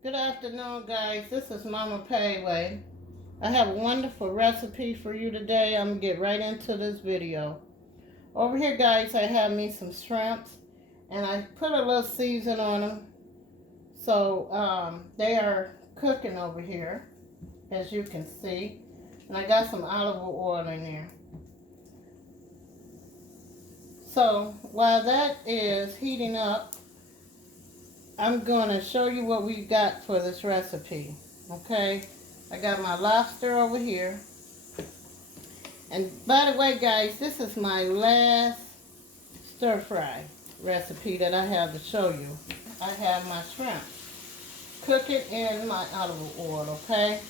Good afternoon, guys. This is Mama Payway. I have a wonderful recipe for you today. I'm going to get right into this video. Over here, guys, I have me some shrimps, and I put a little season on them. So they are cooking over here, as you can see. And I got some olive oil in there. So while that is heating up, I'm going to show you what we got for this recipe. Okay? I got my lobster over here. And by the way, guys, this is my last stir fry recipe that I have to show you. I have my shrimp. Cook it in my olive oil, okay?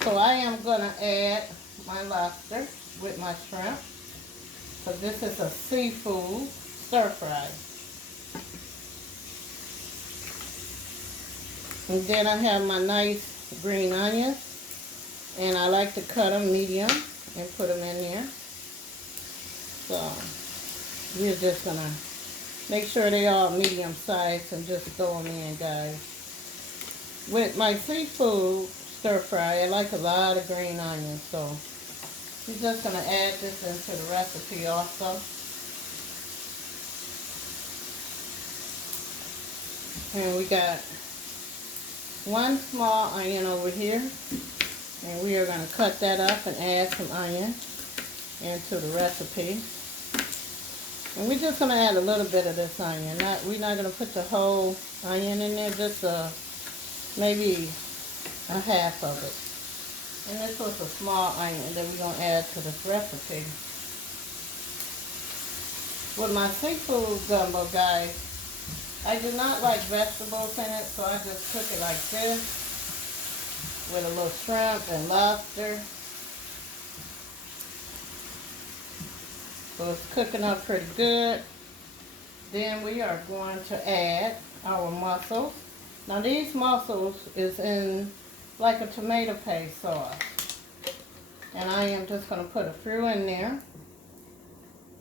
So I am going to add my lobster with my shrimp. So this is a seafood stir fry. And then I have my nice green onions. And I like to cut them medium and put them in there. So we're just going to make sure they are medium sized and just throw them in, guys. With my seafood stir fry, I like a lot of green onions, so we're just going to add this into the recipe also. And we got one small onion over here, and we are going to cut that up and add some onion into the recipe. And we're just going to add a little bit of this onion. We're not going to put the whole onion in there, just maybe a half of it. And this was a small onion that we're going to add to this recipe. With my seafood gumbo, guys, I do not like vegetables in it, so I just cook it like this with a little shrimp and lobster. So it's cooking up pretty good. Then we are going to add our mussels. Now these mussels is in like a tomato paste sauce. And I am just going to put a few in there.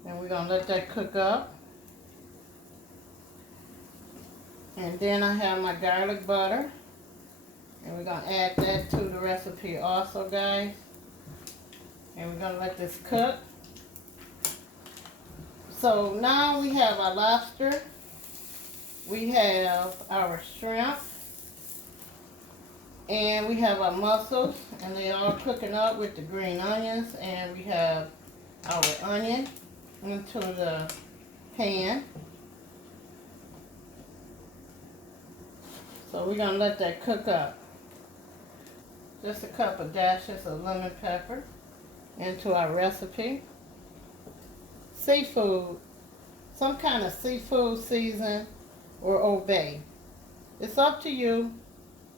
And we're going to let that cook up. And then I have my garlic butter. And we're going to add that to the recipe also, guys. And we're going to let this cook. So now we have our lobster. We have our shrimp. And we have our mussels. And they are cooking up with the green onions. And we have our onion into the pan. So we're going to let that cook up. Just a couple dashes of lemon pepper into our recipe. Seafood, some kind of seafood season or obey. It's up to you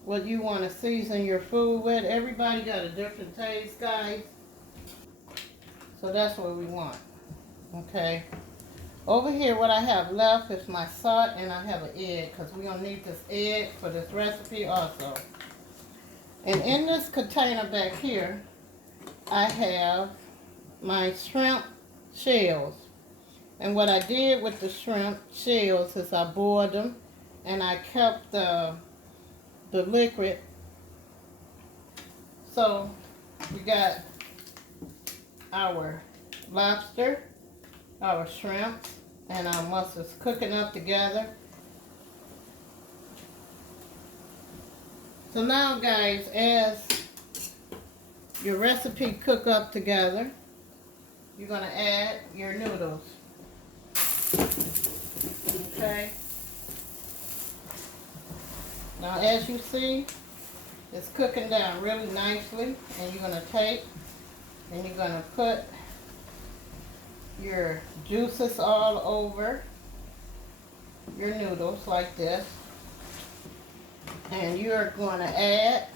what you want to season your food with. Everybody got a different taste, guys. So that's what we want. Okay. Over here, what I have left is my salt, and I have an egg, because we're going to need this egg for this recipe also. And in this container back here, I have my shrimp shells. And what I did with the shrimp shells is I boiled them, and I kept the liquid. So we got our lobster, our shrimp, and our mussels cooking up together. So now, guys, as your recipe cook up together, you're going to add your noodles. Okay. Now, as you see, it's cooking down really nicely, and you're going to take and you're going to put your juices all over your noodles like this. And you're going to add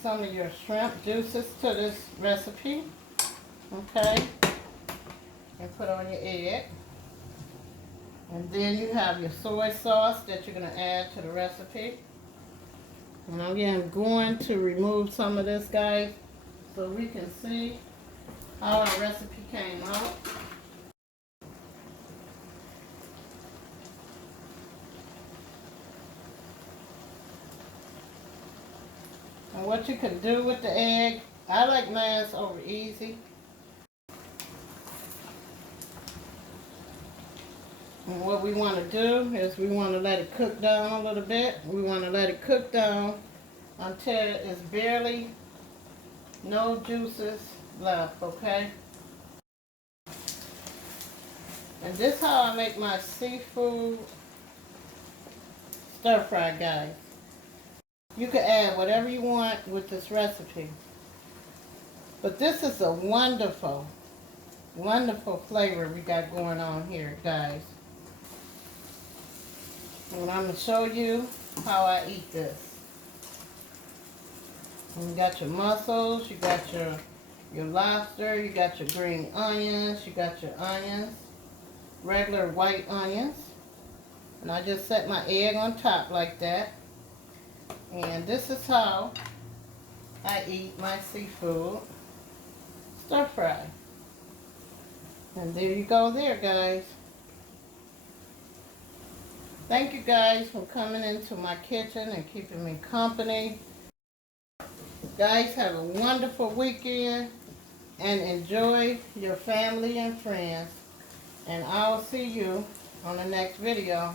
some of your shrimp juices to this recipe. Okay. And put on your egg. And then you have your soy sauce that you're going to add to the recipe. And I'm going to remove some of this, guys, so we can see how our recipe came out. And what you can do with the egg, I like mine over easy. And what we want to do is we want to let it cook down a little bit. We want to let it cook down until it's barely no juices left, okay? And this is how I make my seafood stir fry, guys. You can add whatever you want with this recipe. But this is a wonderful, wonderful flavor we got going on here, guys. And I'm going to show you how I eat this. And you got your mussels, you got your lobster, you got your green onions, you got your onions, regular white onions. And I just set my egg on top like that. And this is how I eat my seafood stir fry. And there you go there, guys. Thank you guys for coming into my kitchen and keeping me company. Guys, have a wonderful weekend and enjoy your family and friends. And I'll see you on the next video.